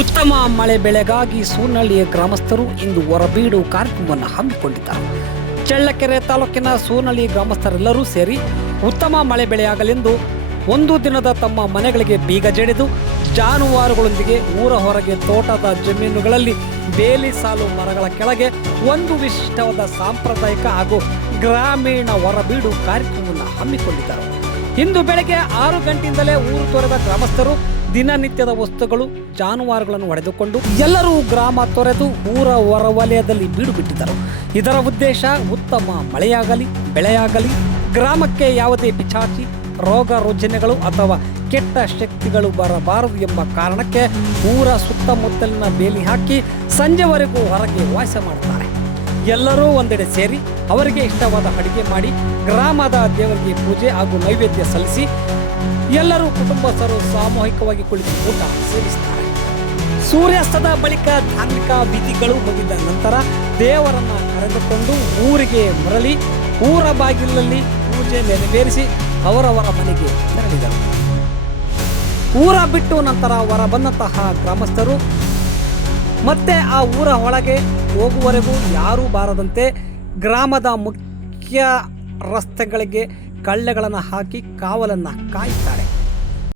ಉತ್ತಮ ಮಳೆ ಬೆಳೆಗಾಗಿ ಸೂನಹಳ್ಳಿಯ ಗ್ರಾಮಸ್ಥರು ಇಂದು ಹೊರಬೀಡು ಕಾರ್ಯಕ್ರಮವನ್ನು ಹಮ್ಮಿಕೊಂಡಿದ್ದರು. ಚಳ್ಳಕೆರೆ ತಾಲೂಕಿನ ಸೂನಹಳ್ಳಿ ಗ್ರಾಮಸ್ಥರೆಲ್ಲರೂ ಸೇರಿ ಉತ್ತಮ ಮಳೆ ಬೆಳೆಯಾಗಲೆಂದು ಒಂದು ದಿನದ ತಮ್ಮ ಮನೆಗಳಿಗೆ ಬೀಗ ಜಡಿದು ಜಾನುವಾರುಗಳೊಂದಿಗೆ ಊರ ಹೊರಗೆ ತೋಟದ ಜಮೀನುಗಳಲ್ಲಿ ಬೇಲಿ ಸಾಲು ಮರಗಳ ಕೆಳಗೆ ಒಂದು ವಿಶಿಷ್ಟವಾದ ಸಾಂಪ್ರದಾಯಿಕ ಹಾಗೂ ಗ್ರಾಮೀಣ ಹೊರಬೀಡು ಕಾರ್ಯಕ್ರಮವನ್ನು ಹಮ್ಮಿಕೊಂಡಿದ್ದರು. ಇಂದು ಬೆಳಗ್ಗೆ 6 ಗಂಟೆಯಿಂದಲೇ ಊರು ತೊರೆದ ಗ್ರಾಮಸ್ಥರು ದಿನನಿತ್ಯದ ವಸ್ತುಗಳು ಜಾನುವಾರುಗಳನ್ನು ಹೊಡೆದುಕೊಂಡು ಎಲ್ಲರೂ ಗ್ರಾಮ ತೊರೆದು ಊರ ಹೊರವಲಯದಲ್ಲಿ ಬೀಡು ಬಿಟ್ಟಿದ್ದರು. ಇದರ ಉದ್ದೇಶ ಉತ್ತಮ ಮಳೆಯಾಗಲಿ ಬೆಳೆಯಾಗಲಿ, ಗ್ರಾಮಕ್ಕೆ ಯಾವುದೇ ಪಿಚಾಚಿ ರೋಗ ರುಜಿನಗಳು ಅಥವಾ ಕೆಟ್ಟ ಶಕ್ತಿಗಳು ಬರಬಾರದು ಎಂಬ ಕಾರಣಕ್ಕೆ ಊರ ಸುತ್ತಮುತ್ತಲಿನ ಬೇಲಿ ಹಾಕಿ ಸಂಜೆವರೆಗೂ ಹೊರಗೆ ವಾಸ ಮಾಡ್ತಾರೆ. ಎಲ್ಲರೂ ಒಂದೆಡೆ ಸೇರಿ ಅವರಿಗೆ ಇಷ್ಟವಾದ ಅಡುಗೆ ಮಾಡಿ ಗ್ರಾಮದ ದೇವರಿಗೆ ಪೂಜೆ ಹಾಗೂ ನೈವೇದ್ಯ ಸಲ್ಲಿಸಿ ಎಲ್ಲರೂ ಕುಟುಂಬಸ್ಥರು ಸಾಮೂಹಿಕವಾಗಿ ಕುಳಿತು ಊಟ ಸೇವಿಸುತ್ತಾರೆ. ಸೂರ್ಯಾಸ್ತದ ಬಳಿಕ ಧಾರ್ಮಿಕ ವಿಧಿಗಳು ಮುಗಿದ ನಂತರ ದೇವರನ್ನ ಕರೆದುಕೊಂಡು ಊರಿಗೆ ಮರಳಿ ಊರ ಬಾಗಿಲಲ್ಲಿ ಪೂಜೆ ನೆರವೇರಿಸಿ ಅವರವರ ಮನೆಗೆ ತೆರಳಿದರು. ಊರ ಬಿಟ್ಟು ನಂತರ ಹೊರ ಬಂದಂತಹ ಗ್ರಾಮಸ್ಥರು ಮತ್ತೆ ಆ ಊರ ಒಳಗೆ ಹೋಗುವವರೆಗೂ ಯಾರೂ ಬಾರದಂತೆ ಗ್ರಾಮದ ಮುಖ್ಯ ರಸ್ತೆಗಳಿಗೆ ಕಳ್ಳೆಗಳನ್ನು ಹಾಕಿ ಕಾವಲನ್ನು ಕಾಯುತ್ತಾರೆ.